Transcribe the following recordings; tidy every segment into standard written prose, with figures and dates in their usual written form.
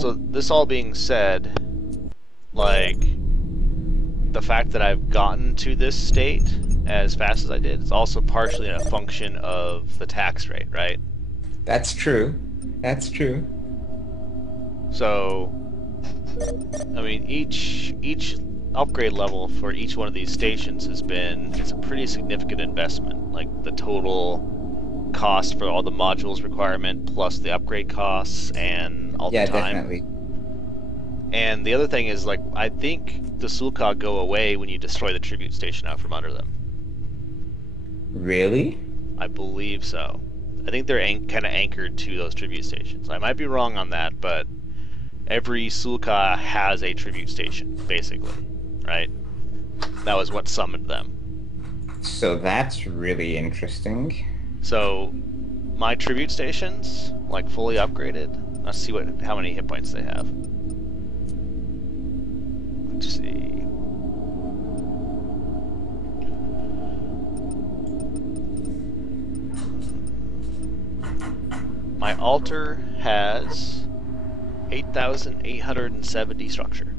So this all being said, like, the fact that I've gotten to this state as fast as I did is also partially a function of the tax rate, right? That's true. That's true. So, I mean, each upgrade level for each one of these stations it's a pretty significant investment. Like the total cost for all the modules requirement plus the upgrade costs and all the Yeah, time. definitely. And the other thing is, like, I think the Sulka go away when you destroy the tribute station out from under them. Really? I believe so. I think they're kind of anchored to those tribute stations. I might be wrong on that, but every Sulka has a tribute station, basically, right? That was what summoned them. So that's really interesting. So my tribute stations, like fully upgraded, let's see how many hit points they have. Let's see. My altar has 8,870 structure.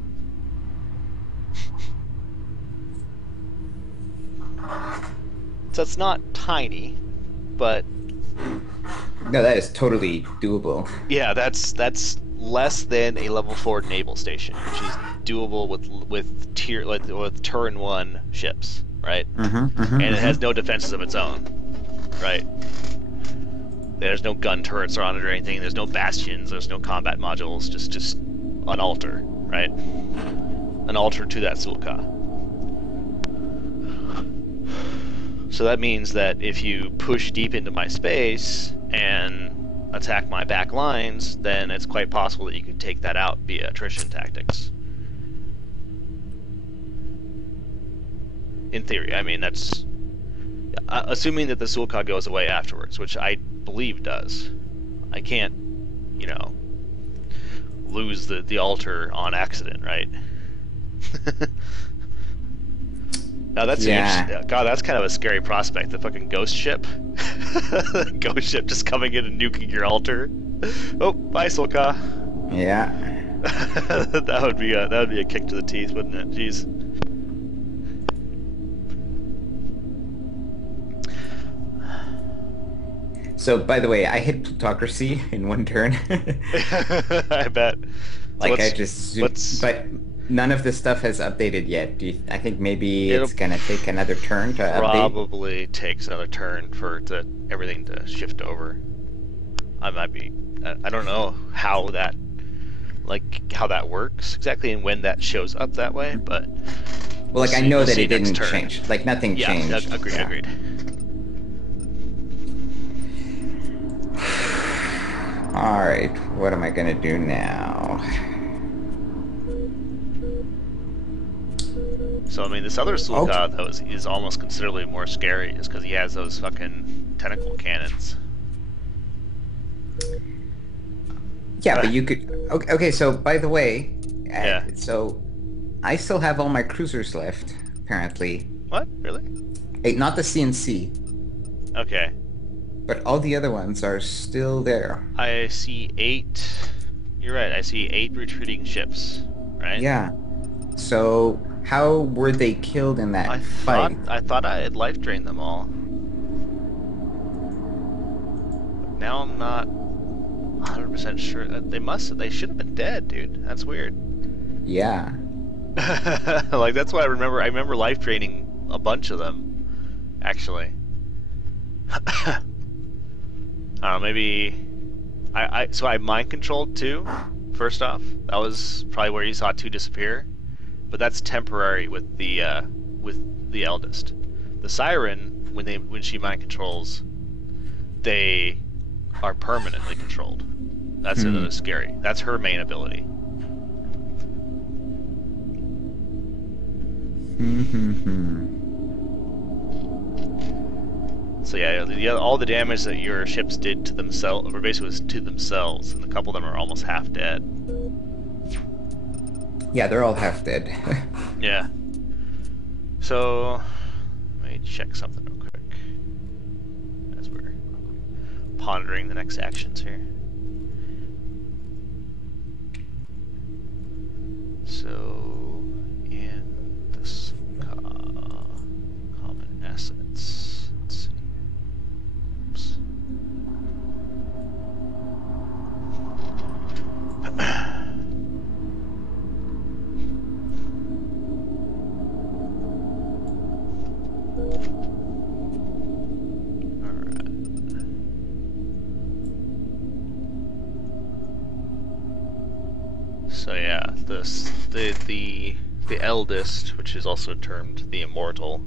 So it's not tiny, but No, that is totally doable. yeah, that's less than a level 4 naval station, which is doable with turn 1 ships, right? And it has no defenses of its own, right? There's no gun turrets on it or anything. There's no bastions. There's no combat modules. Just an altar, right? An altar to that Sulka. So that means that if you push deep into my space and attack my back lines, then it's quite possible that you could take that out via attrition tactics. In theory, I mean, that's assuming that the Sulka goes away afterwards, which I believe does. I can't, you know, lose the altar on accident, right? Now that's God, that's kind of a scary prospect. The fucking ghost ship, the ghost ship just coming in and nuking your altar. Oh, bye, Sulka. Yeah. that would be a kick to the teeth, wouldn't it? Jeez. So, by the way, I hit plutocracy in one turn. I bet. Like So I just, but none of this stuff has updated yet. I think maybe it'll it's gonna take another turn to update? probably takes another turn for everything to shift over. I might be. I don't know how that works exactly and when that shows up that way, but Well, like I know we'll that see it next didn't turn. change. Like nothing Yeah, changed. agreed, Yeah. agreed. All right, what am I gonna do now? So I mean, this other Sulka though is almost considerably more scary, just because he has those fucking tentacle cannons. Yeah, but you could. Okay, so by the way, Yeah. so I still have all my cruisers left, apparently. What? Really? Not the CNC, Okay. but all the other ones are still there. I see 8. You're right. I see 8 retreating ships. Right? Yeah. So how were they killed in that fight? I thought I had life drained them all. But now I'm not 100% sure. They should have been dead, dude. That's weird. Yeah. Like that's what I remember. I remember life draining a bunch of them, actually. I don't know, maybe so I mind controlled 2. First off, that was probably where you saw 2 disappear, but that's temporary with the eldest. The siren, when she mind controls, they are permanently controlled. That's another scary. That's her main ability. So yeah, all the damage that your ships did to themselves, or basically was to themselves, and a couple of them are almost half dead. Yeah, they're all half dead. Yeah. So, let me check something real quick as we're pondering the next actions here. So, in this common assets, let's see. Oops. So yeah, the eldest, which is also termed the immortal,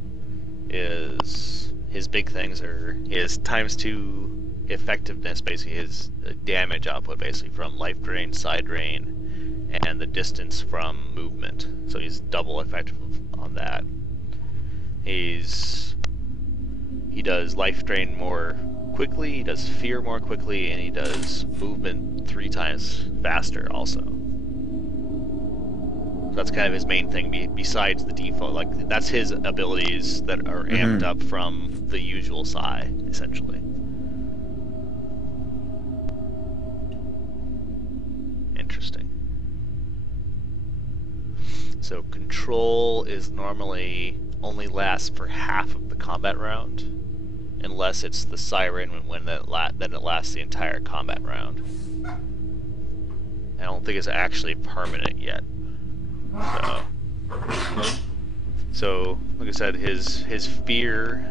is his big things are his ×2 effectiveness, basically his damage output, basically from life drain, side drain, and the distance from movement. So he's double effective on that. He does life drain more quickly, he does fear more quickly, and he does movement 3 times faster also. That's kind of his main thing besides the default. Like, that's his abilities that are amped up from the usual Psi, essentially. Interesting. So control is normally only lasts for half of the combat round, unless it's the siren then it lasts the entire combat round. I don't think it's actually permanent yet. So like I said, his fear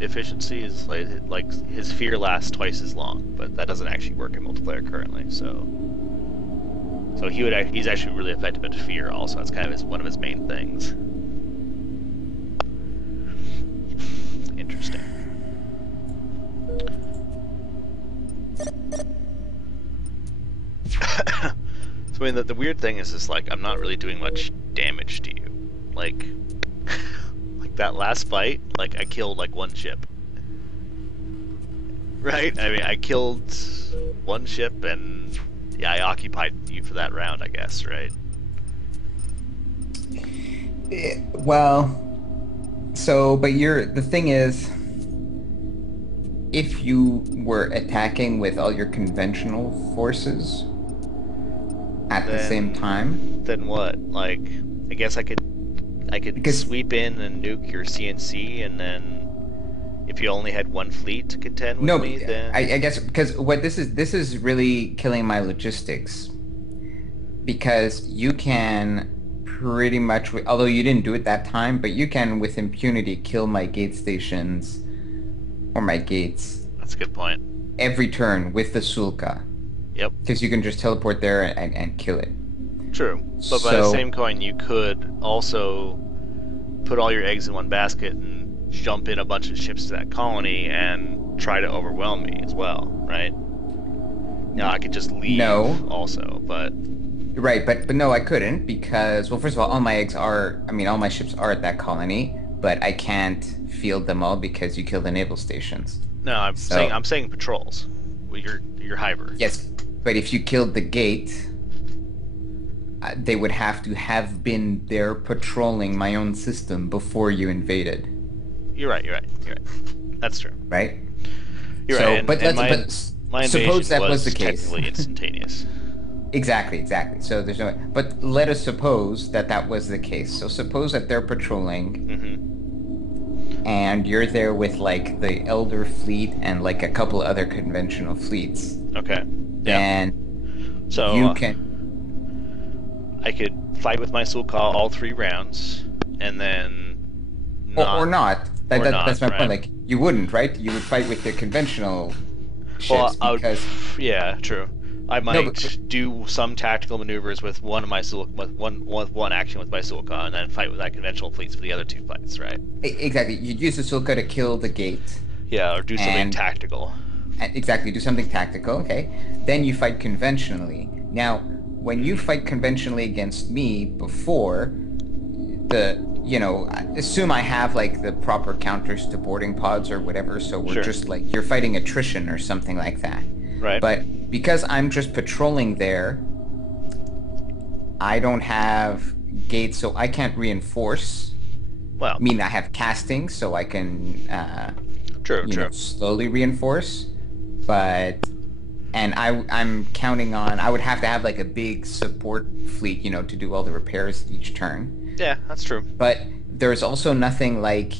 efficiency is like his fear lasts twice as long, but that doesn't actually work in multiplayer currently. So he's actually really effective at fear also. That's kind of one of his main things. Interesting. So I mean, the weird thing is just like I'm not really doing much damage to you. Like that last fight, like I killed like 1 ship. Right? I mean, I killed 1 ship and yeah, I occupied you for that round, I guess, right? Well, so, but the thing is, if you were attacking with all your conventional forces at the same time, then what? Like, I guess I could sweep in and nuke your CNC, and then if you only had 1 fleet to contend with me, then I guess because what this is really killing my logistics, because you can pretty much, although you didn't do it that time, but you can with impunity kill my gate stations or my gates. That's a good point. Every turn with the Sulka. Yep. Because you can just teleport there and kill it. True. But by the same coin, you could also put all your eggs in one basket and jump in a bunch of ships to that colony and try to overwhelm me as well, right? Now I could just leave also, but... Right, but no, I couldn't because, well, first of all my ships are at that colony, but I can't field them all because you kill the naval stations. No, I'm saying patrols. Well, your Hiver. Yes, but if you killed the gate, they would have to have been there patrolling my own system before you invaded. You're right. That's true. Right? You're right. But suppose that was the case. Technically instantaneous. Exactly. So there's no way. But let us suppose that was the case. So suppose that they're patrolling, and you're there with like the Elder fleet and like a couple other conventional fleets. Okay. Yeah. And so you can. I could fight with my Zuul all 3 rounds, and then or not. That's my right? point. Like you wouldn't, right? You would fight with the conventional ships because. Yeah, true. I might do some tactical maneuvers with one of my with one action with my Sulka, and then fight with that conventional fleets for the other 2 fights, right? Exactly. You'd use the Sulka to kill the gate. Yeah, or do something tactical. Exactly, do something tactical. Okay. Then you fight conventionally. Now, when you fight conventionally against me before assume I have like the proper counters to boarding pods or whatever, so we're just like you're fighting attrition or something like that. Right. But because I'm just patrolling there, I don't have gates, so I can't reinforce. Well, I mean, I have casting, so I can true. slowly reinforce. But And I'm counting on I would have to have like a big support fleet, to do all the repairs each turn. Yeah, that's true. But there's also nothing like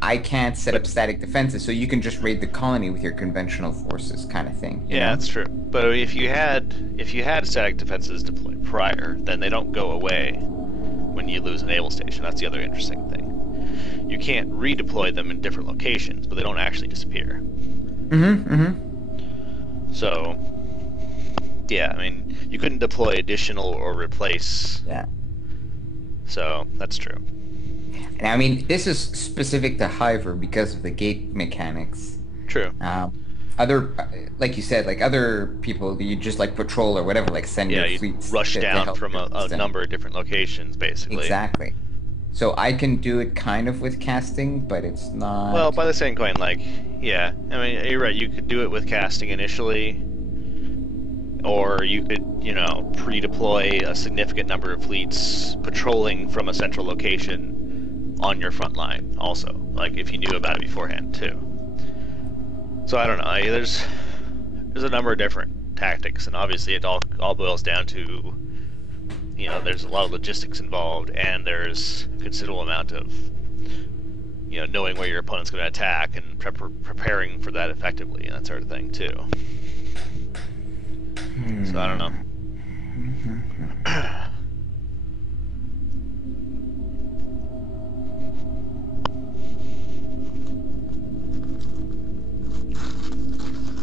I can't set But up static defenses, so you can just raid the colony with your conventional forces kind of thing, yeah, that's true. But if you had static defenses deployed prior, then they don't go away when you lose a naval station. That's the other interesting thing. You can't redeploy them in different locations, but they don't actually disappear. So, yeah, I mean, you couldn't deploy additional or replace. Yeah. So, that's true. And I mean, this is specific to Hiver because of the gate mechanics. True. Other, like you said, like other people, you just like patrol or whatever, like send Yeah, your you fleets rush to down help from a them. number of different locations, basically. Exactly. So I can do it kind of with casting, but it's not. Well, by the same coin, like, yeah, I mean, you're right. You could do it with casting initially, or you could, pre-deploy a significant number of fleets patrolling from a central location on your front line. Also, like if you knew about it beforehand too. So I don't know. There's a number of different tactics, and obviously it all boils down to, there's a lot of logistics involved, and there's a considerable amount of, knowing where your opponent's going to attack and preparing for that effectively and that sort of thing too. So I don't know.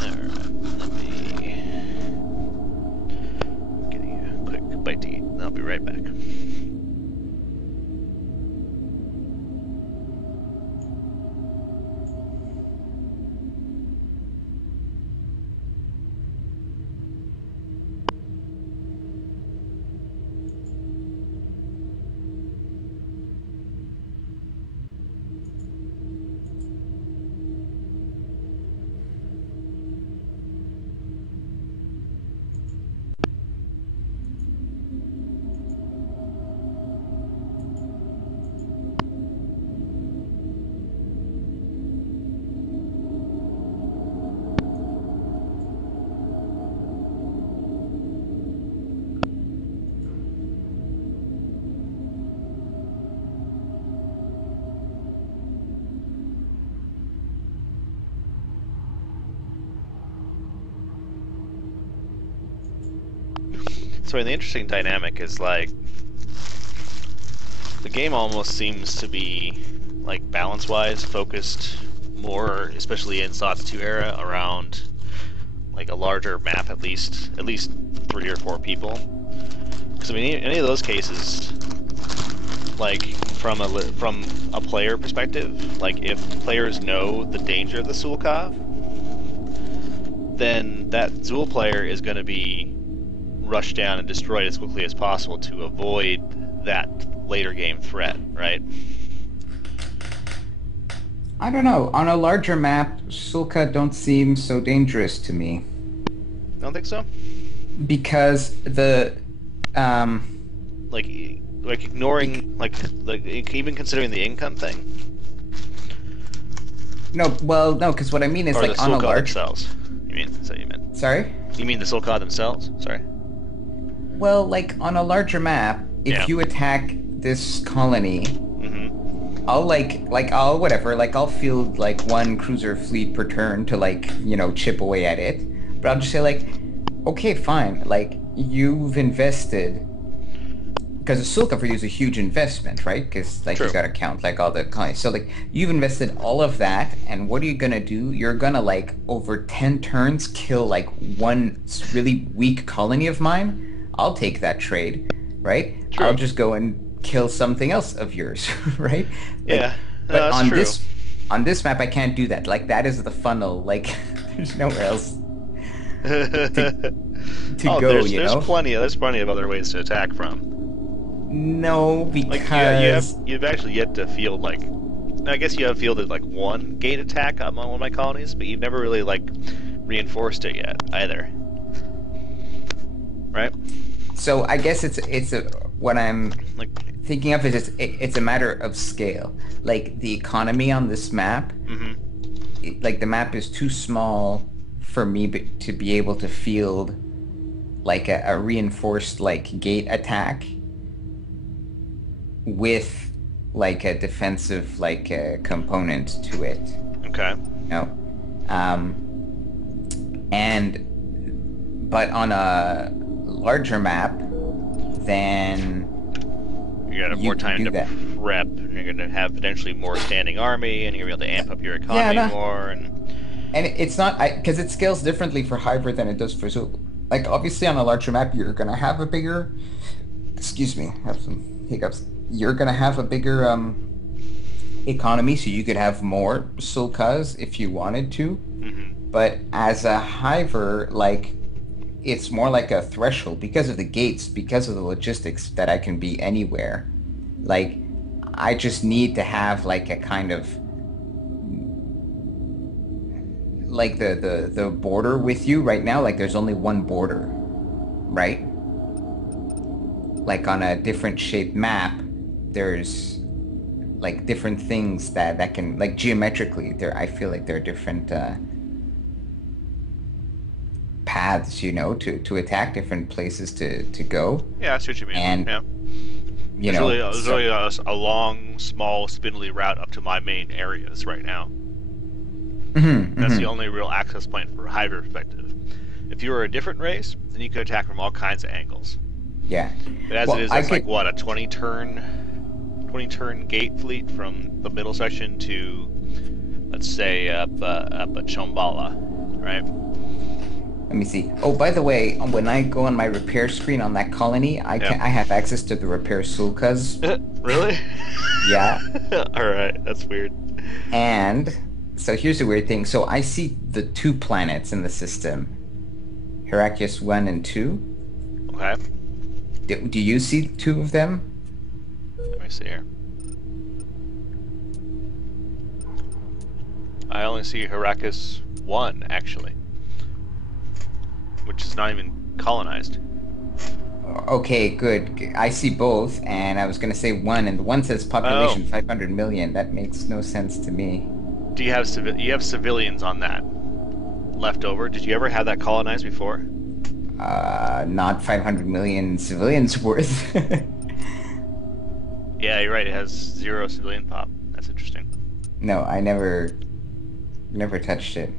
Alright, let me get a quick bite to eat, and I'll be right back. So the interesting dynamic is like the game almost seems to be like balance-wise focused more, especially in SOTS2 era, around like a larger map at least 3 or 4 people. Because I mean, any of those cases, like from a player perspective, like if players know the danger of the Sulkov, then that Zuul player is going to be rushed down and destroyed as quickly as possible to avoid that later game threat, right? I don't know. On a larger map, Sulka don't seem so dangerous to me. Don't think so? Because the like ignoring like even considering the income thing, no, well, no, because what I mean is or like the on a Sulkov large. themselves. You mean? Is that what you meant? Sorry? You mean the Sulkov themselves? Sorry. Well, like on a larger map, if Yeah. you attack this colony, Mm-hmm. I'll field like one cruiser fleet per turn to like, chip away at it. But I'll just say like, okay, fine, like you've invested, because a Sulka for you is a huge investment, right? Because like True. you gotta count like all the colonies. So like you've invested all of that, and what are you gonna do? You're gonna like over 10 turns kill like one really weak colony of mine. I'll take that trade, right? True. I'll just go and kill something else of yours, right? Yeah. No, But that's on true. this map, I can't do that. Like that is the funnel. Like there's nowhere else to Oh, go. there's there's plenty of other ways to attack from. No, because Like you've actually yet to field like, I guess you have fielded like one gate attack on one of my colonies, but you've never really like reinforced it yet either. Right? so I guess what I'm Like, thinking of is it's a matter of scale. Like the economy on this map, mm-hmm. like the map is too small for me to be able to field like a reinforced like gate attack with like a defensive like component to it. Okay. You know, um, and but on a larger map, then You got you more can time do to that. prep, and you're going to have potentially more standing army, and you're going to be able to amp up your Yeah, economy no, more. And and it's not because it scales differently for Hiver than it does for Zuul. Like obviously on a larger map, you're gonna have a bigger. Excuse me, I have some hiccups. You're gonna have a bigger economy, so you could have more Sulkas if you wanted to. hmm But as a Hiver, like it's more like a threshold because of the gates, because of the logistics that I can be anywhere. Like I just need to have like a kind of like the border with you right now. Like there's only one border, right? Like on a different shaped map, there's like different things that can like geometrically there I feel like there are different paths, you know, to attack different places to go. yeah, I see what you mean. And Yeah. you know, There's so really a long, small, spindly route up to my main areas right now. mhm, That's the mhm. only real access point for a Hive perspective. If you were a different race, then you could attack from all kinds of angles. Yeah. But as it Well, is, I that's like could what, a 20 turn gate fleet from the middle section to, let's say, up at Chombala, right? let me see. Oh, by the way, when I go on my repair screen on that colony, Yeah. I have access to the repair sulkas. Really? Yeah. All right, that's weird. And so here's the weird thing. So I see the two planets in the system, Heraclius 1 and 2. Okay, Do you see two of them? let me see here. I only see Heracus 1, actually, which is not even colonized. Okay, good. I see both, and I was gonna say one, and the one says Oh, population 500 million. That makes no sense to me. do you have you have civilians on that left over? Did you ever have that colonized before? Not 500 million civilians worth. Yeah, you're right. It has 0 civilian pop. That's interesting. No, I never touched it.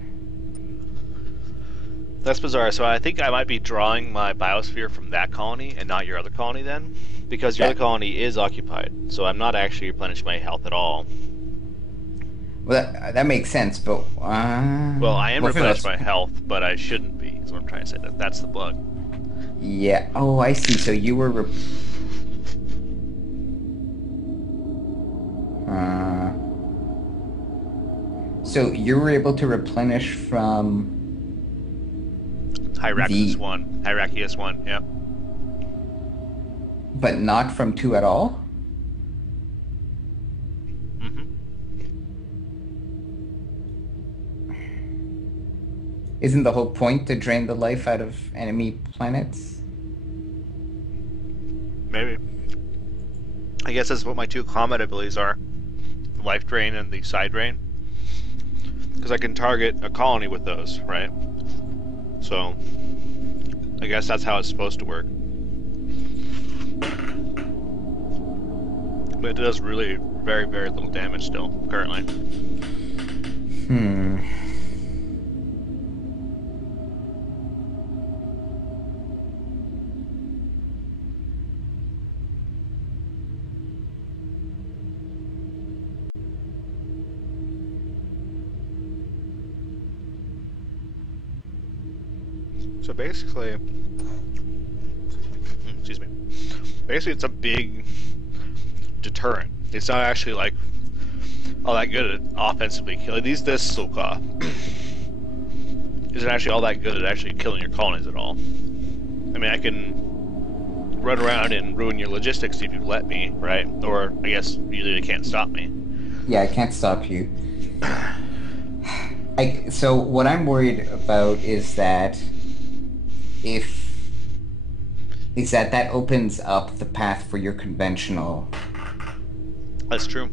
That's bizarre. So I think I might be drawing my biosphere from that colony and not your other colony then, because your other That colony is occupied. So I'm not actually replenishing my health at all. well, that makes sense, but Well, I am well, for replenishing those, my health, but I shouldn't be. Is what I'm trying to say. That's the bug. yeah. Oh, I see. So you were uh, so you were able to replenish from Hyraxis the, 1. Hyraxius 1, yeah. but not from two at all. hmm Isn't the whole point to drain the life out of enemy planets? Maybe. I guess that's what my two combat abilities are. The life drain and the side drain. Because I can target a colony with those, right? So, I guess that's how it's supposed to work. But it does really very, very little damage still, currently. Hmm. So basically, excuse me. Basically, it's a big deterrent. It's not actually like all that good at offensively killing these. This Soka isn't actually all that good at actually killing your colonies at all. I mean, I can run around and ruin your logistics if you let me, right? Or I guess usually they can't stop me. Yeah, I can't stop you. So what I'm worried about is that if is that that opens up the path for your conventional, That's true.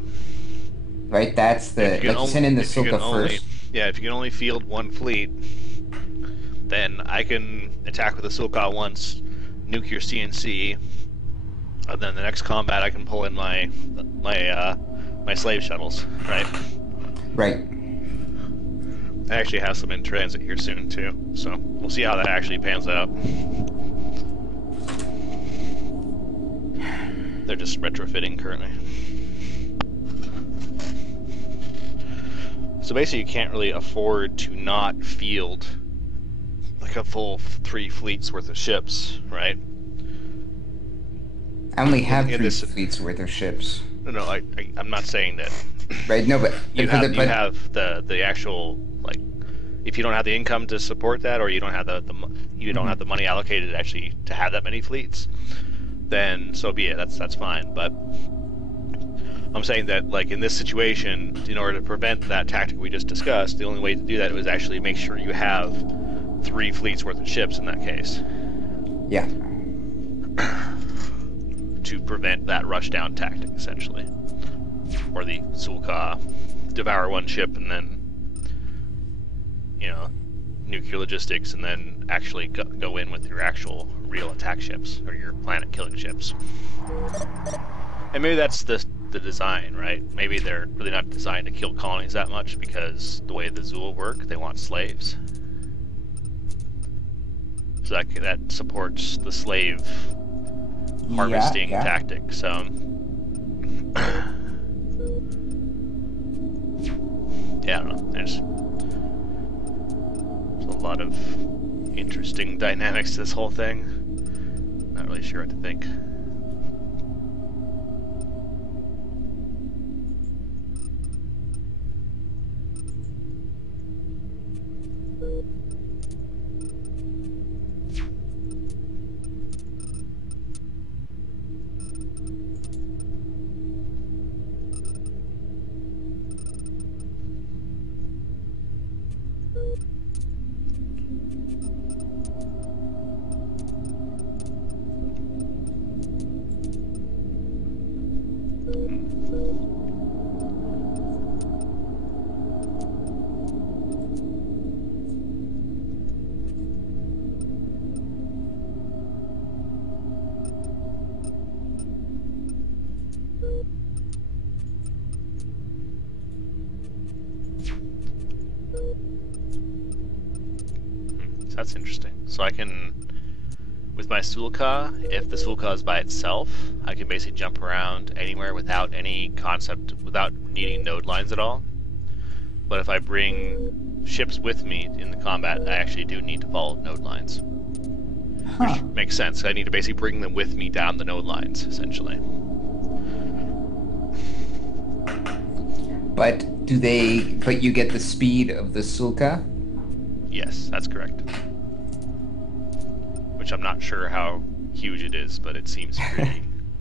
right? That's If the you can like you only, send in the if you can Silka only, first. yeah, if you can only field one fleet, then I can attack with a Sulka once, nuke your CNC, and then the next combat I can pull in my slave shuttles, right? Right. I actually have some in transit here soon too, so we'll see how that actually pans out. They're just retrofitting currently. So basically you can't really afford to not field like a full 3 fleets worth of ships, right? I only have In three this- fleets worth of ships. No, I'm not saying that. Right? No, but You have the actual, like, if you don't have the income to support that, or you don't have the money allocated actually to have that many fleets, then so be it. That's fine. But I'm saying that, like, in this situation, in order to prevent that tactic we just discussed, the only way to do that was actually make sure you have 3 fleets worth of ships in that case. Yeah. To prevent that rushdown tactic, essentially. Or the Sulka devour one ship and then, nuke your logistics and then actually go in with your actual real attack ships, or your planet killing ships. And maybe that's the design, right? Maybe they're really not designed to kill colonies that much, because the way the Zuul work, they want slaves. So that supports the slave harvesting tactic, so yeah, I don't know. There's a lot of interesting dynamics to this whole thing. Not really sure what to think. That's interesting. So I can, with my Sulka, if the Sulka is by itself, I can basically jump around anywhere without any concept, without needing node lines at all. But if I bring ships with me in the combat, I actually do need to follow node lines. Which makes sense. I need to basically bring them with me down the node lines, essentially. But you get the speed of the Sulka? Yes, that's correct. Which I'm not sure how huge it is, but it seems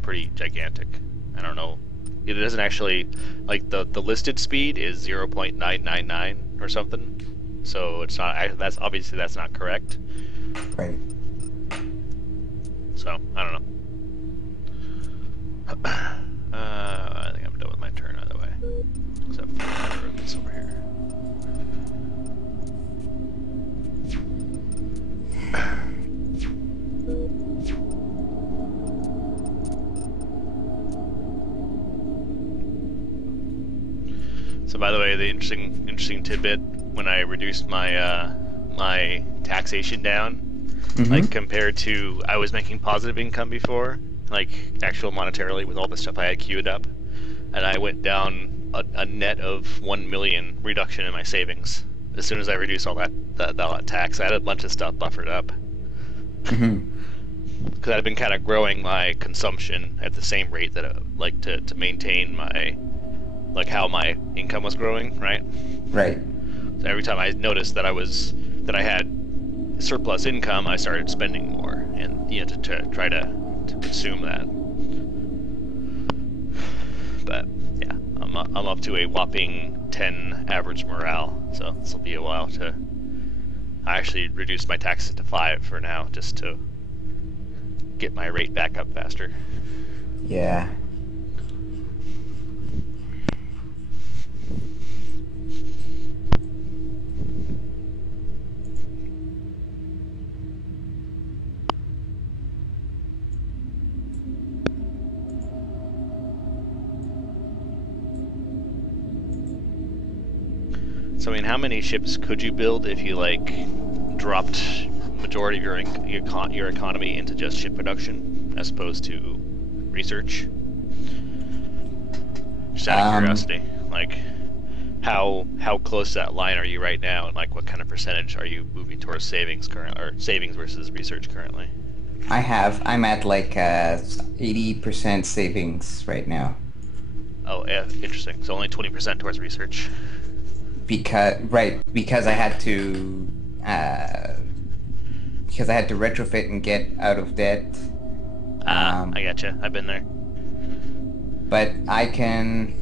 pretty gigantic. I don't know. It doesn't actually, like, the listed speed is 0.999 or something. So it's not, that's obviously that's not correct. Right. So, I don't know. I think I'm done with my turn either way. Except for this over here. So, by the way, the interesting tidbit, when I reduced my my taxation down, like, compared to, I was making positive income before, like actual monetarily with all the stuff I had queued up, and I went down a net of 1 million reduction in my savings as soon as I reduced all that tax. I had a bunch of stuff buffered up because I'd been kind of growing my consumption at the same rate that to maintain my, like, how my income was growing, right? Right. So every time I noticed that I had surplus income, I started spending more, and to try to consume that. But yeah, I'm up to a whopping 10 average morale, so this will be a while to. I actually reduced my taxes to 5 for now, just to get my rate back up faster. Yeah. So I mean, how many ships could you build if you like dropped majority of your economy into just ship production as opposed to research? Just out of curiosity, like how close to that line are you right now, and like what kind of percentage are you moving towards savings or savings versus research currently? I'm at like 80% savings right now. Oh, yeah, interesting. So only 20% towards research. Because uh, I had to retrofit and get out of debt. Ah, Um, I gotcha. I've been there. but I can.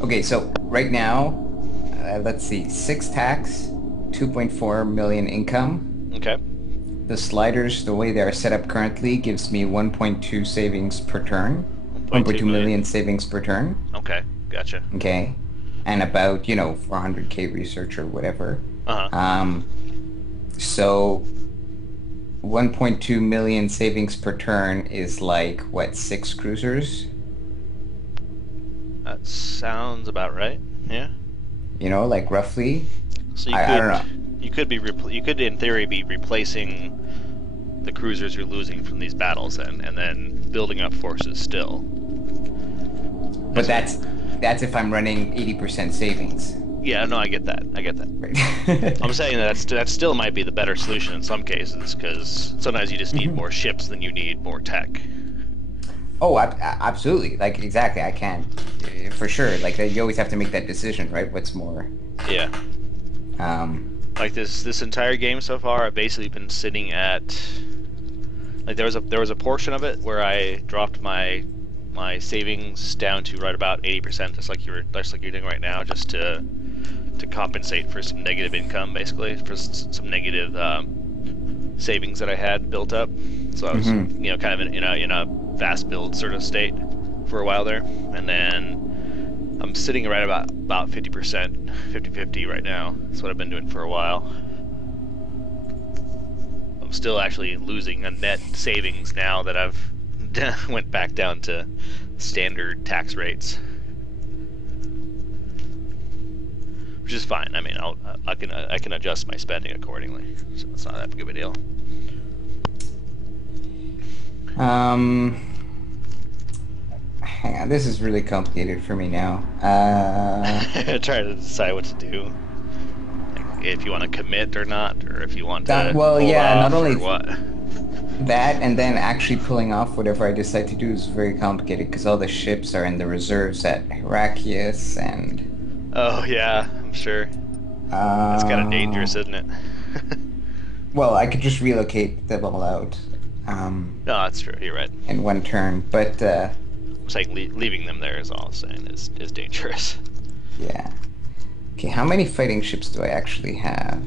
Okay, so right now, let's see, six tax, 2.4 million income. Okay. The sliders, the way they are set up currently, gives me 1.2 savings per turn, 1.2 1.2 million million. savings per turn. Okay, gotcha. Okay, and about 400K research or whatever. Uh huh. Um, so 1.2 million savings per turn is like what, six cruisers? That sounds about right. Yeah. Like roughly. So I don't know. you could in theory be replacing the cruisers you're losing from these battles and then building up forces still. But that's if I'm running 80% savings. Yeah, no, I get that. I get that. Right. I'm saying that still might be the better solution in some cases, because sometimes you just need more ships than you need more tech. Oh, absolutely. Like exactly. I can, for sure. Like you always have to make that decision, right? What's more? Yeah. Like this entire game so far, I've basically been sitting at like there was a portion of it where I dropped my savings down to right about 80%, just like you're doing right now, just to compensate for some negative income, basically for some negative savings that I had built up. So I was kind of in a fast build sort of state for a while there, and then I'm sitting right about 50%, 50-50 right now. That's what I've been doing for a while. I'm still actually losing a net savings now that I've went back down to standard tax rates, which is fine. I mean, I can adjust my spending accordingly, so it's not that big of a deal. Hang on. This is really complicated for me now. Trying to decide what to do, like, if you want to commit or not, or if you want to Well, hold yeah, not off only or what. that, and then actually pulling off whatever I decide to do is very complicated because all the ships are in the reserves at Heraclius and. Oh yeah, I'm sure. That's kind of dangerous, isn't it? Well, I could just relocate them all out. No, that's true. You're right. In one turn, but I'm saying leaving them there is all I'm saying is dangerous. yeah. Okay, how many fighting ships do I actually have?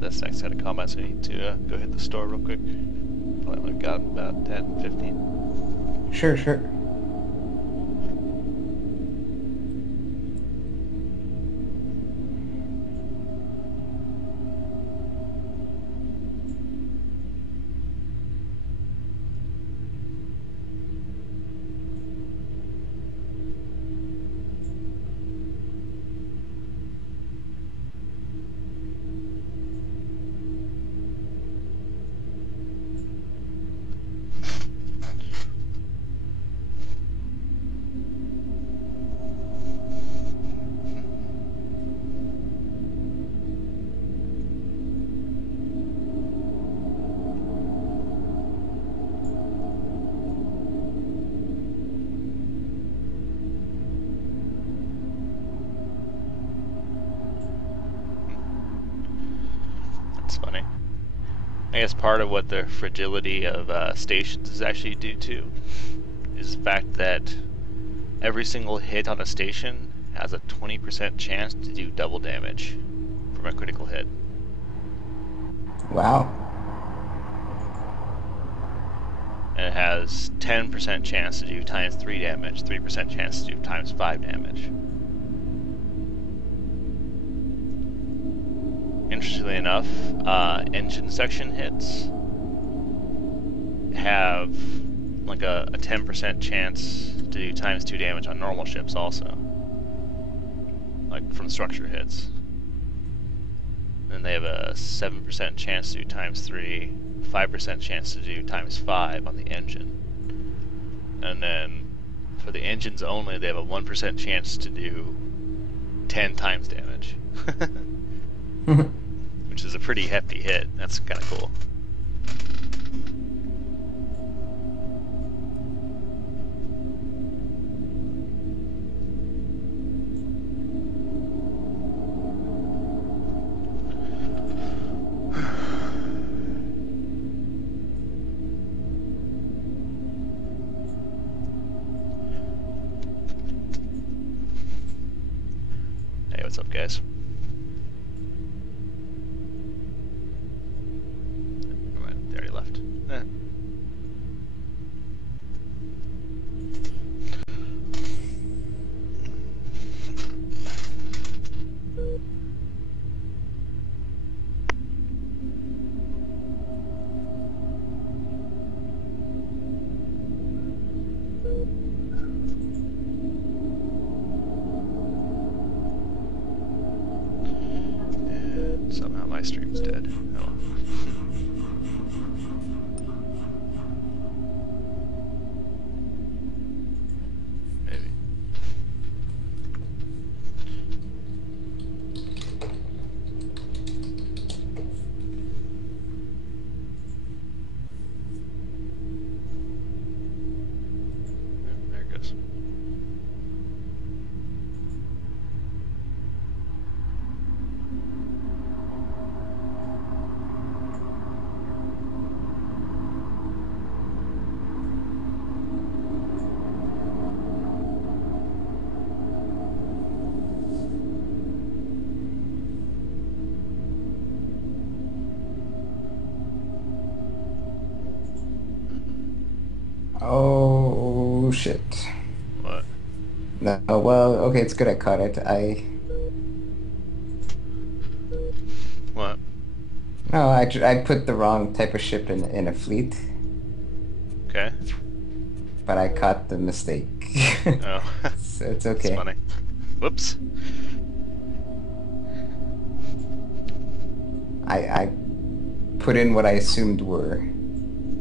this next set of comments. I need to go hit the store real quick. Probably would have gotten about 10, 15. Sure, sure. That's funny. I guess part of what the fragility of stations is actually due to is the fact that every single hit on a station has a 20% chance to do double damage from a critical hit. Wow. And it has 10% chance to do times 3 damage, 3% chance to do times 5 damage. Interestingly enough, engine section hits have like a 10% chance to do times 2 damage on normal ships also. Like from structure hits. And they have a 7% chance to do times 3, 5% chance to do times 5 on the engine. And then for the engines only, they have a 1% chance to do 10 times damage. Which is a pretty hefty hit. That's kind of cool. Hey, what's up, guys? They already left. And somehow my stream's dead. Oh. Maybe. There it goes. Oh shit. What? No, well, okay, it's good I caught it. What? No, I put the wrong type of ship in a fleet, Okay. but I caught the mistake. Oh. So it's That's okay. funny. Whoops. I put in what I assumed were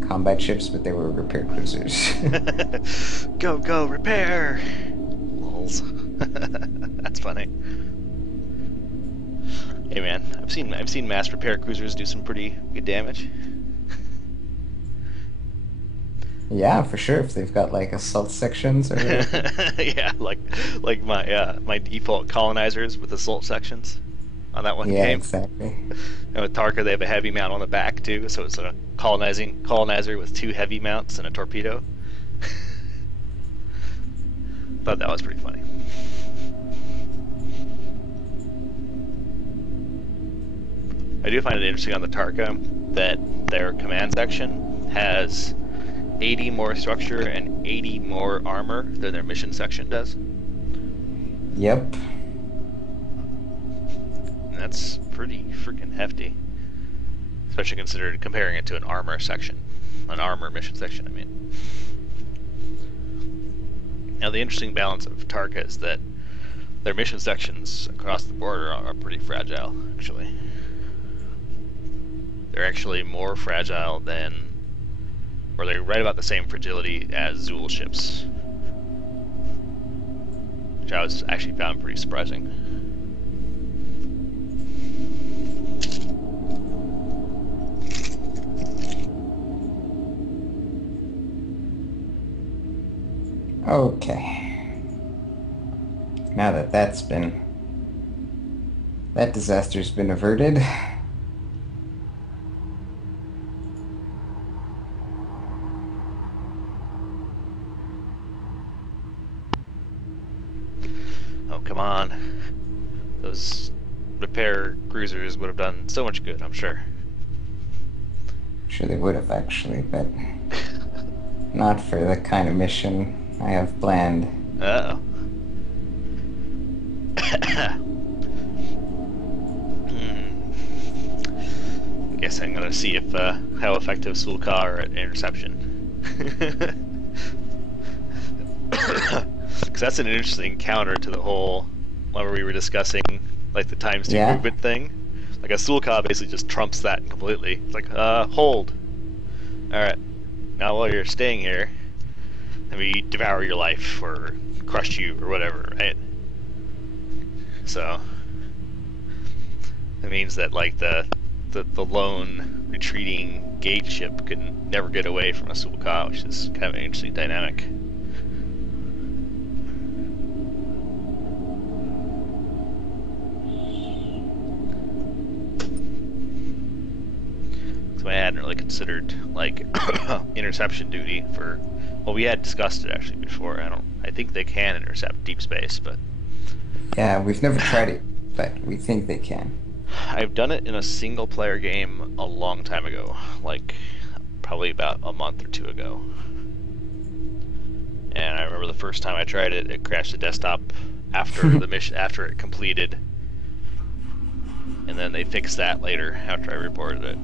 combat ships, but they were repair cruisers. Go, repair! Lols. That's funny. Hey man, I've seen mass repair cruisers do some pretty good damage. Yeah, for sure. If they've got like assault sections or whatever. Yeah, like my default colonizers with assault sections on that one Yeah, game. exactly. And with Tarka, they have a heavy mount on the back too, so it's a colonizer with 2 heavy mounts and a torpedo. Thought that was pretty funny. I do find it interesting on the Tarka that their command section has 80 more structure and 80 more armor than their mission section does. Yep. And that's pretty freaking hefty. Especially considered comparing it to an armor section. An armor mission section, I mean. Now the interesting balance of Tarka is that their mission sections across the border are pretty fragile, actually. They're actually more fragile than, or they're right about the same fragility as Zuul ships, which I was actually found pretty surprising. Okay. Now that that disaster's been averted. Oh, come on. Those repair cruisers would have done so much good, I'm sure. Sure they would have actually, but not for the kind of mission I have planned. Uh-oh. Guess I'm gonna see if how effective Zuul are at interception. Because that's an interesting counter to the whole, whenever we were discussing like the times 2 movement thing. Like a Zuul basically just trumps that completely. It's like, hold. Alright. Now while you're staying here, let me devour your life or crush you or whatever, right? So it means that like the lone retreating gate ship can never get away from a Zuul, which is kind of an interesting dynamic. So I hadn't really considered like interception duty for. Well, we had discussed it actually before. I think they can intercept deep space, but yeah, we've never tried it, but we think they can. I've done it in a single player game a long time ago, like probably about a month or 2 ago. And I remember the first time I tried it, it crashed the desktop after the mission, after it completed. And then they fixed that later after I reported it.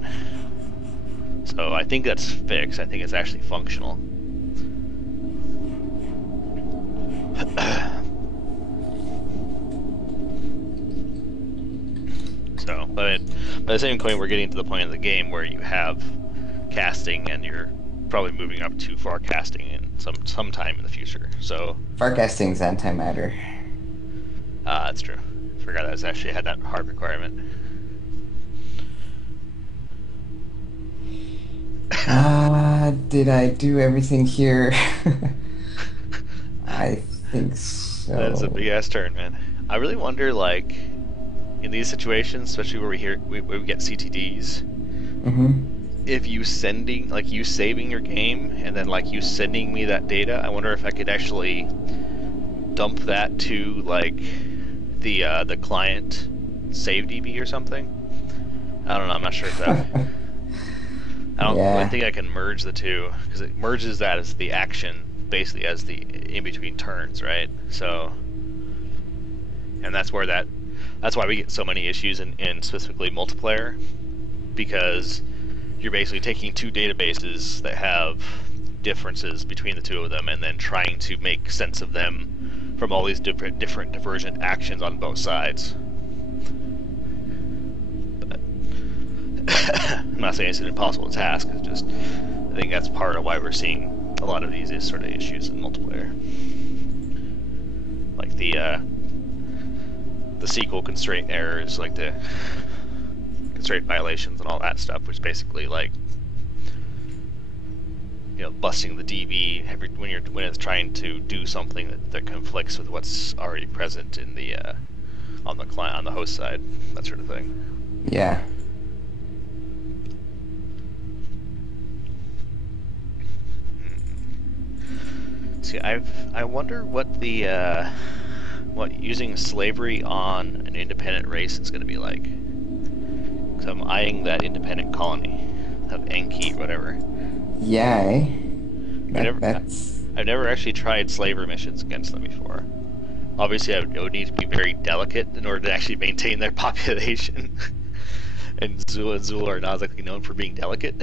So I think that's fixed. I think it's actually functional. So, but by the same coin, we're getting to the point of the game where you have casting, and you're probably moving up to far casting in some time in the future. So far casting's antimatter. That's true. Forgot that was actually had that hard requirement. Did I do everything here? I think so. That's a big ass turn, man. I really wonder, like, in these situations, especially where we get CTDs, if you saving your game and then like you sending me that data, I wonder if I could actually dump that to like the client save DB or something. I don't know. I'm not sure if that. I don't really think I can merge the two, because it merges that as the action, basically as the in between turns, right? So, and that's why we get so many issues in specifically multiplayer, because you're basically taking two databases that have differences between the two of them, and then trying to make sense of them from all these different divergent actions on both sides. I'm not saying it's an impossible task, it's just, I think that's part of why we're seeing a lot of these sort of issues in multiplayer. Like the SQL constraint errors, like the constraint violations and all that stuff, which basically like, you know, busting the DB when it's trying to do something that conflicts with what's already present in the on the client, on the host side, that sort of thing. Yeah. See, I wonder what the what using slavery on an independent race is going to be like. Because So I'm eyeing that independent colony of Enki, whatever. Yeah, eh? I've never, That's I've never actually tried slaver missions against them before. Obviously, it would need to be very delicate in order to actually maintain their population. And Zuul are not exactly known for being delicate.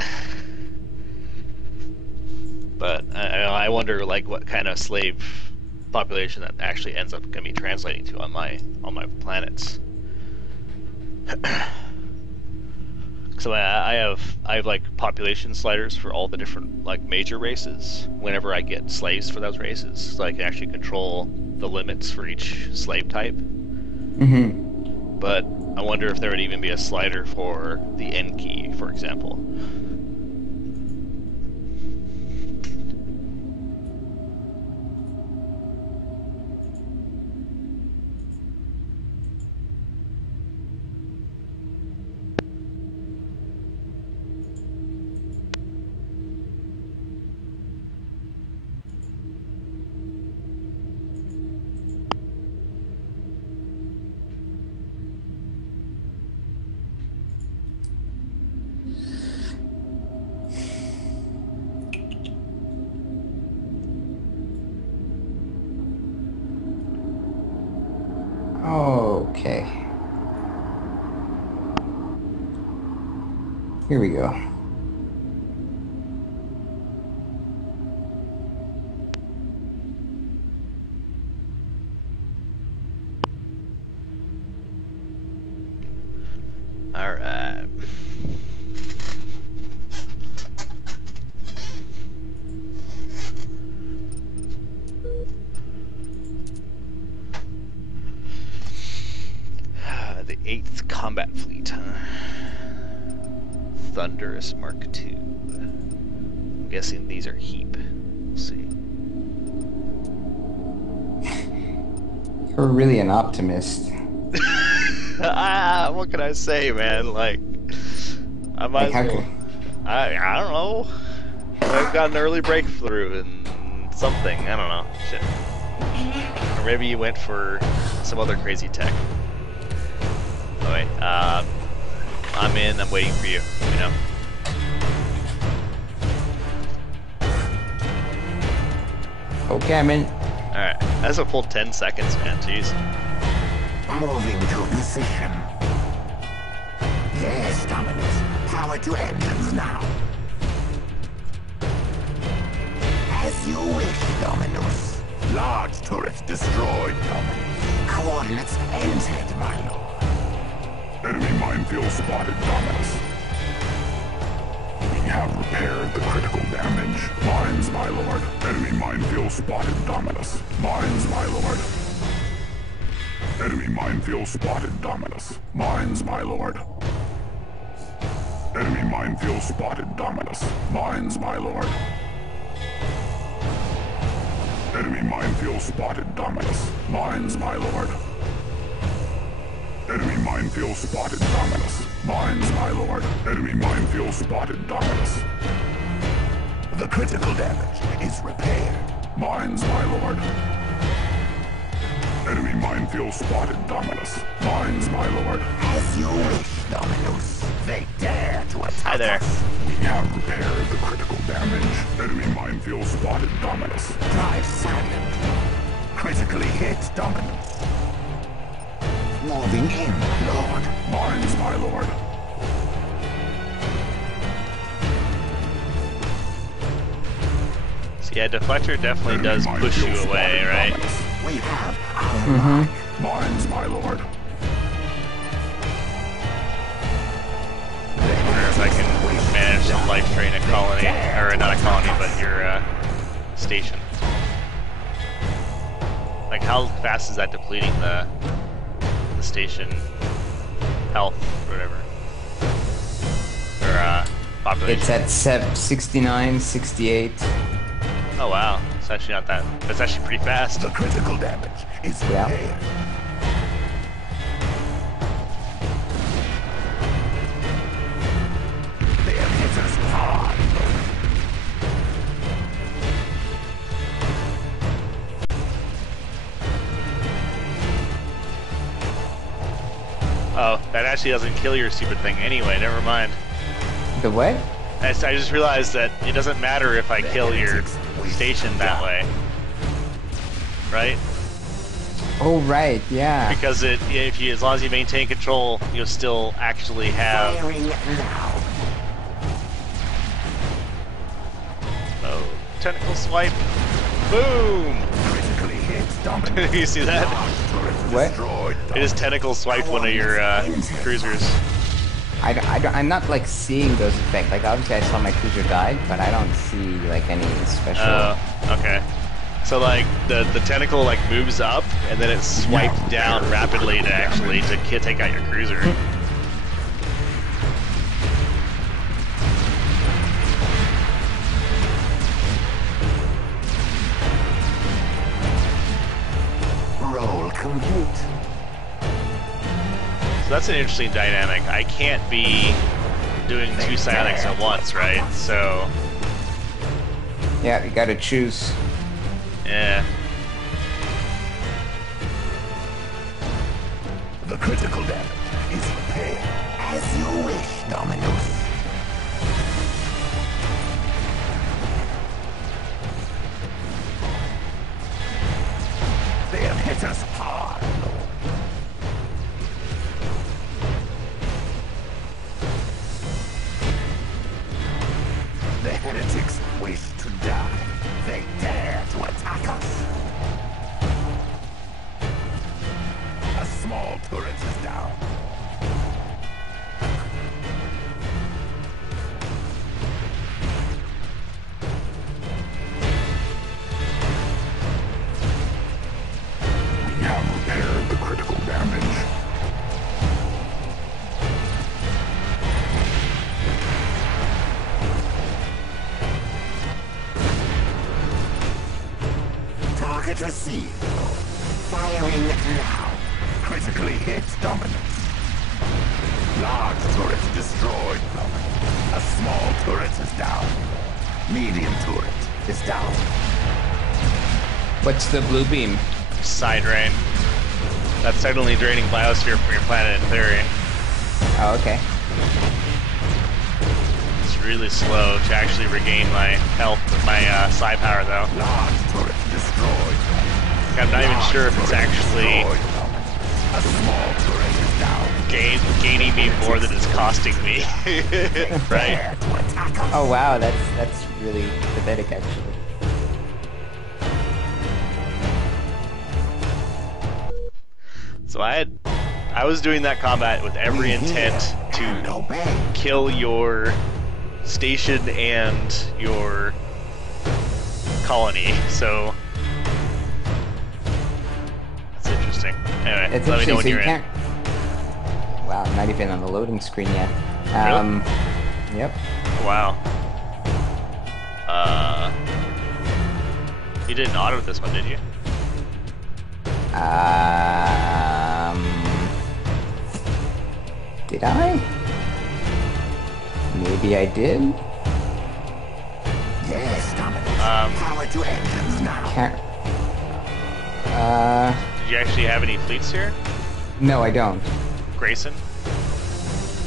But I wonder, like, what kind of slave population that actually ends up going to be translating to on my planets. So I have like population sliders for all the different like major races. Whenever I get slaves for those races, so I can actually control the limits for each slave type. mm-hmm. But I wonder if there would even be a slider for the Enki, for example. Okay. Here we go. All right. The 8th Combat Fleet, huh? Thunderous Mark II. I'm guessing these are Heap. We'll see. You're really an optimist. What can I say, man? Like, I might Like, how as well. could... I don't know. I've got an early breakthrough in something. I don't know. Shit. Or maybe you went for some other crazy tech. Oh, wait. I'm in. I'm waiting for you. You know. Okay, I'm in. All right. That's a full 10 seconds, man. Jeez. Moving to position. Yes, Dominus. Power to engines now. As you wish, Dominus. Large turret destroyed, Dominus. Coordinates entered, my lord. Enemy minefield spotted, Dominus. We have repaired the critical damage. Mines, my lord. Enemy minefield spotted, Dominus. Mines, my lord. Enemy minefield spotted, Dominus. Mines, my lord. Enemy minefield spotted, Dominus. Mines, my lord. Enemy minefield spotted, Dominus. Mines, my lord. Enemy minefield spotted, Dominus. Mines, my lord. Enemy minefield spotted, Dominus. The critical damage is repaired. Mines, my lord. Enemy minefield spotted, Dominus. Mines, my lord. As you wish, Dominus. They dare to attack Hi there. us. We have repaired the critical damage. Enemy minefield spotted, Dominus. Drive silent. Critically hit, Dominus. Moving in, Lord. Mines, my lord. So yeah, deflector definitely Enemy does push you minefield away, spotted, right? Dominus. We have our mark. Mines, my lord. I wonder if I can manage to life drain a colony, or not a colony, but your station. Like, how fast is that depleting the station health, or whatever, or population? It's at 69, 68. Oh wow, it's actually not that. It's actually pretty fast. The critical damage is Yeah. repaired. They have hit us hard. Oh, that actually doesn't kill your stupid thing anyway, never mind. The what? I just realized that it doesn't matter if I kill your station that way. Right? Oh, right, yeah. Because as long as you maintain control, you'll still actually have... Oh, tentacle swipe. Boom! You see that? What? It just tentacle swiped one of your cruisers. I'm not like seeing those effects. Like obviously I saw my cruiser die, but I don't see like any special. Oh, okay. So like the tentacle like moves up and then it's swiped down rapidly to take out your cruiser. Roll complete. So that's an interesting dynamic. I can't be doing two psionics at once, right? So Yeah, you gotta choose. yeah. The critical damage is repaired. As you wish, Dominus. They have hit us hard, Lord. The heretics wish to die. They dare to attack us. A small turret is down. We have repaired the critical damage. Target received. Firing now. Critically hit, Dominus. Large turret destroyed, Dominus. A small turret is down. Medium turret is down. What's the blue beam? Side rain. That's suddenly draining biosphere from your planet in theory. Oh, okay. It's really slow to actually regain my health with my psi power though. Large turret destroyed. I'm not even sure if it's actually A small turret is down. gaining me more than it's costing me. Right? Dare to attack us. Oh wow, that's really pathetic actually. So I was doing that combat with every intent And to obey. kill your station and your colony. So that's interesting. Anyway, It's let me know interesting. when So you you're in. can't. Wow, I'm not even on the loading screen yet. Yep. Wow. You didn't auto this one, did you? Did I? Maybe I did. Yes, Dominus. Power to engines now. Can't. Did you actually have any fleets here? No, I don't. Grayson?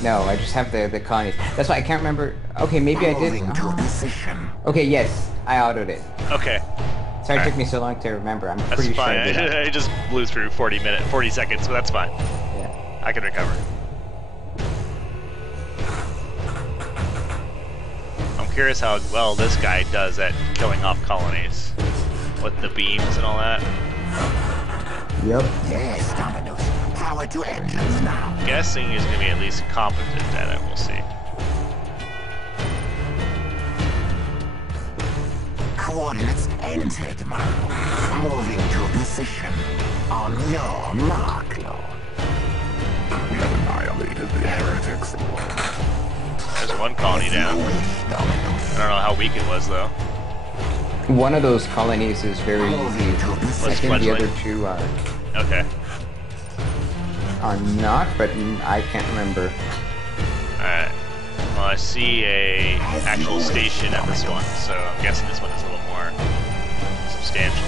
No, I just have the colonies. That's why I can't remember. Okay, maybe I did. Moving to position. Okay, yes, I autoed it. Okay. Sorry, it took me so long to remember. I'm That's pretty sure fine. I did. I just blew through 40 seconds, so that's fine. Yeah. I can recover. I'm curious how well this guy does at killing off colonies. With the beams and all that. Yep. Yes, Dominus. Power to engines now. Guessing he's gonna be at least competent at it, we'll see. Coordinates entered, Mark. Moving to position. On your mark, Lord. We have annihilated the heretics. There's one colony down. I don't know how weak it was though. One of those colonies is very easy. I think the fledgling? other two are Okay. not, but I can't remember. Alright. Well, I see a actual station at this one, so I'm guessing this one is a little more substantial.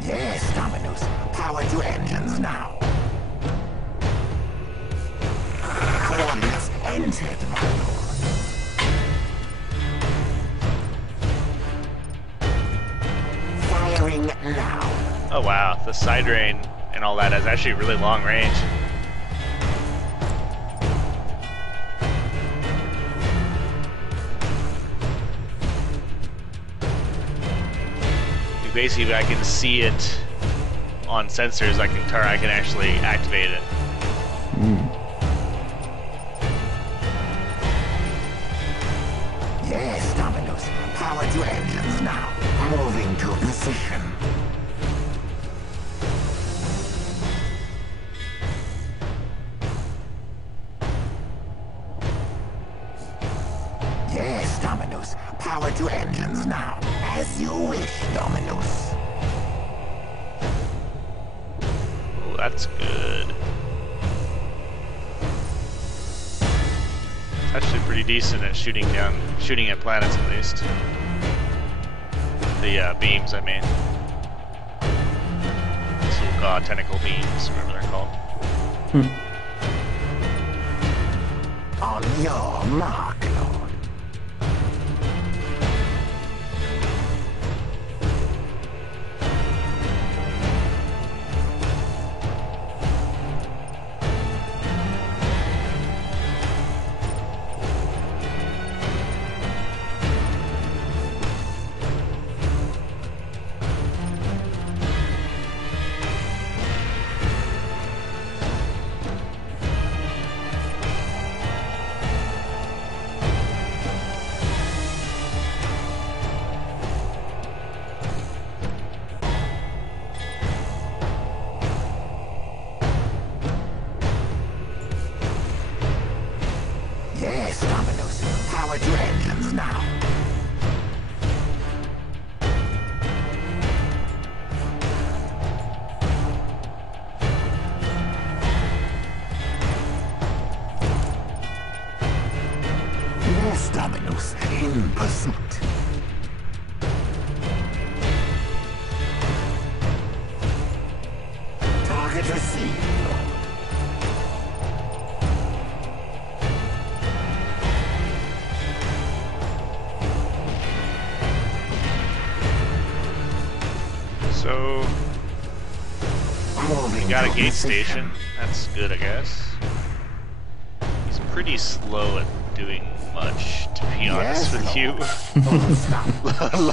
Yes, Dominus. Oh wow, the side drain and all that is actually really long range. Basically, I can see it on sensors. I can actually activate it. Yes, Dominus. Power to engines now. Moving to position. Yes, Dominus. Power to engines now. As you wish, Dominus. Oh, that's good. It's actually pretty decent at shooting at planets at least. The beams, I mean. Zuul tentacle beams, whatever they're called. On your mark, Lord. Yes, Dominus. Power to engines now. Yes, Dominus. In pursuit. Target received, Lord. So, we got a gate station. That's good, I guess. He's pretty slow at doing much, to be honest with you.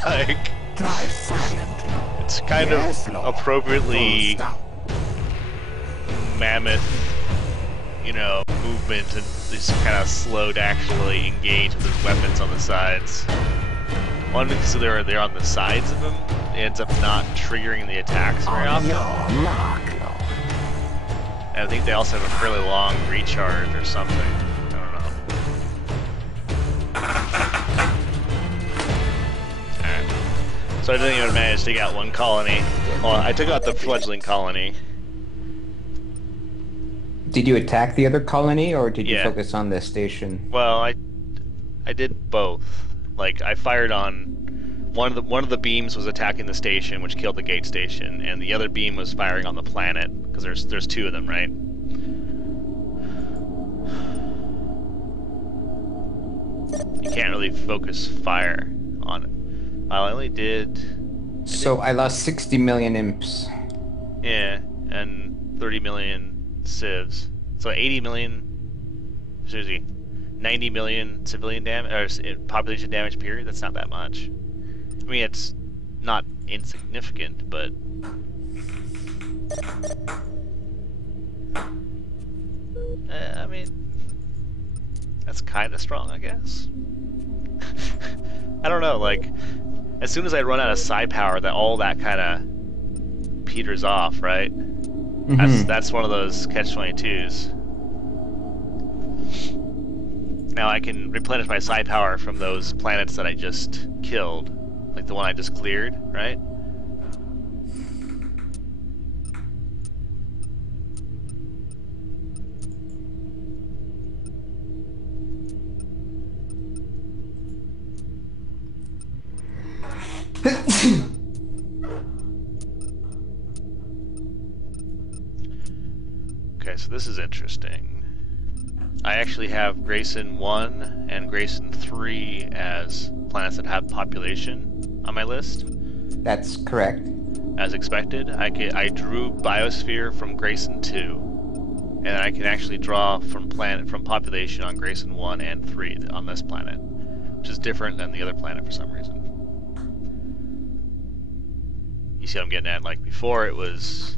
Like, Drive silently. it's kind Yes, of Lord. appropriately Full stop. mammoth, you know, movement, and just kind of slow to actually engage with his weapons on the sides. One, because they're on the sides of him, it ends up not triggering the attacks very On often. your mark, Lord. And I think they also have a fairly long recharge or something. I don't know. Alright. So I didn't even manage to take out one colony. Well, I took out the fledgling colony. Did you attack the other colony, or did you Yeah. focus on the station? Well, I did both. Like, I fired on one of the beams was attacking the station, which killed the gate station, and the other beam was firing on the planet, because there's two of them, right? You can't really focus fire on it. I only did, So I lost 60 million imps. yeah, and 30 million civs. So 80 million, excuse me, 90 million civilian damage, or population damage period. That's not that much. I mean, it's not insignificant, but I mean, that's kind of strong, I guess. I don't know, like, as soon as I run out of psi power, all that kind of peters off, right? That's one of those catch-22s. Now I can replenish my psi power from those planets that I just killed, like the one I just cleared, right? Okay, so this is interesting. I actually have Grayson 1 and Grayson 3 as planets that have population on my list. That's correct. as expected. I drew Biosphere from Grayson 2, and I can actually draw from population on Grayson 1 and 3 on this planet, which is different than the other planet for some reason. You see what I'm getting at? Like before, it was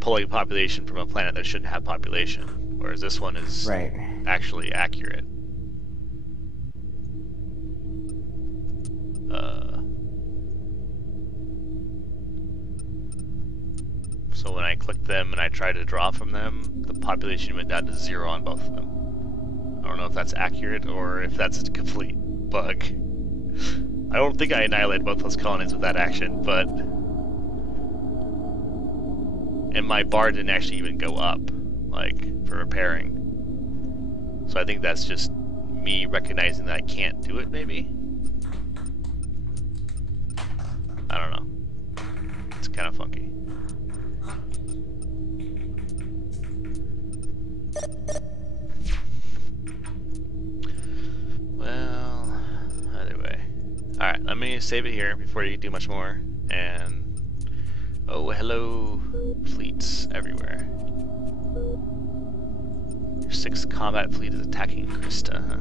pulling population from a planet that shouldn't have population, whereas this one is actually accurate. So when I clicked them and I tried to draw from them, the population went down to 0 on both of them. I don't know if that's accurate or if that's a complete bug. I don't think I annihilated both those colonies with that action, but... And my bar didn't actually even go up, like, for repairing. So I think that's just me recognizing that I can't do it, maybe? I don't know. It's kind of funky. Well, either way. Alright, let me save it here before you do much more. And... Oh, hello, fleets everywhere. Your 6th combat fleet is attacking Krista, huh?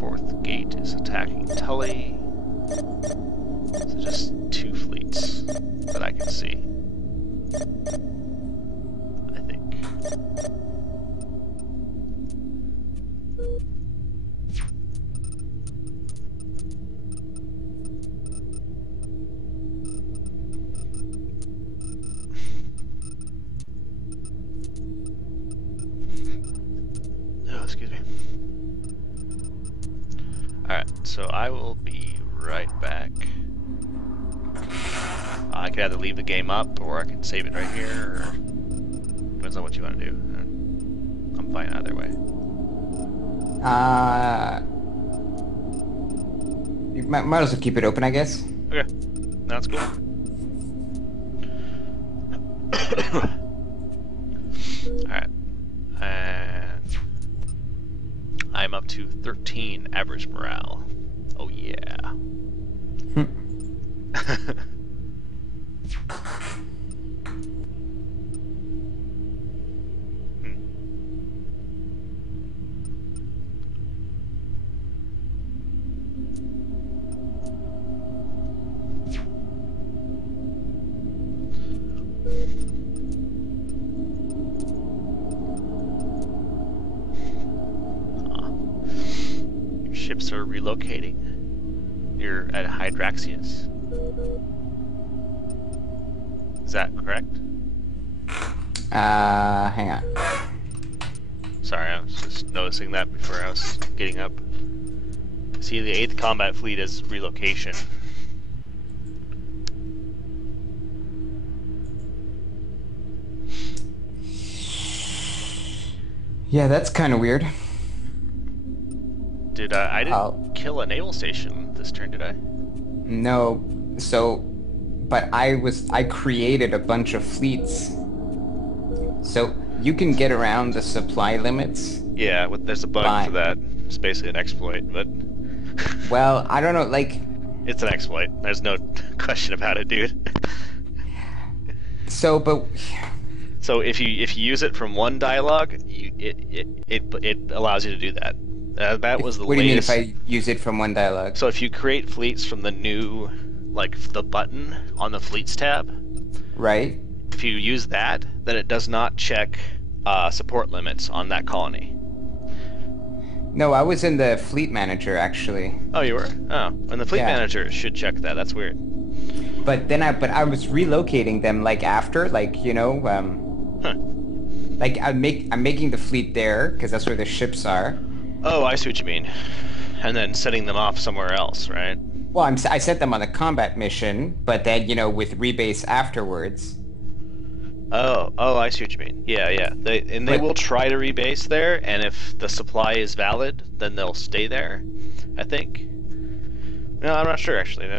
4th gate is attacking Tully. So just 2 fleets that I can see. I think. Oh, excuse me. Alright, so I will be right back. I could either leave the game up, or I can save it right here, or... Depends on what you want to do. I'm fine either way. You might as well keep it open, I guess. Okay, that's cool. Alright. And... I'm up to 13 average morale. Oh yeah. Your ships are relocating. You're at Hydraxius. Is that correct? Hang on. Sorry, I was just noticing that before I was getting up. See, the 8th combat fleet is relocation. Yeah, that's kind of weird. Did I didn't kill a naval station this turn, did I? No, so, but I created a bunch of fleets. So you can get around the supply limits. Yeah, there's a bug for that. It's basically an exploit, but... Well, I don't know, like... It's an exploit. There's no question about it, dude. So, but... So if you use it from one dialogue, it allows you to do that. That was the What do you mean latest... if I use it from one dialogue? So if you create fleets from the new, like, the button on the fleets tab... Right. If you use that, then it does not check support limits on that colony. No, I was in the fleet manager, actually. Oh, you were? Oh, and the fleet manager should check that. That's weird. But then I was relocating them, like, after, like, you know, like, I'm making the fleet there, because that's where the ships are. Oh, I see what you mean. And then setting them off somewhere else, right? Well, I set them on a combat mission, but then, you know, with rebase afterwards. Oh, I see what you mean. Yeah. They will try to rebase there, and if the supply is valid, then they'll stay there, I think. No, I'm not sure, actually.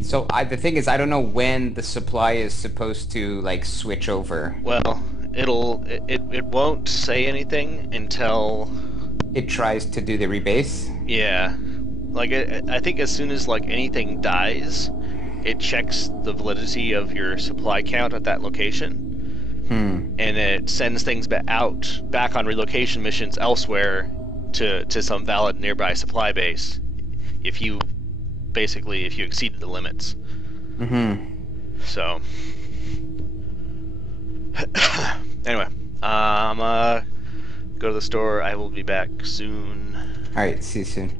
So the thing is, I don't know when the supply is supposed to, like, switch over. Well, it won't say anything until... It tries to do the rebase? Yeah. Like, I think as soon as, like, anything dies, it checks the validity of your supply count at that location, and it sends things back on relocation missions elsewhere to some valid nearby supply base if you exceeded the limits. So anyway, I'm go to the store. I will be back soon. All right, see you soon.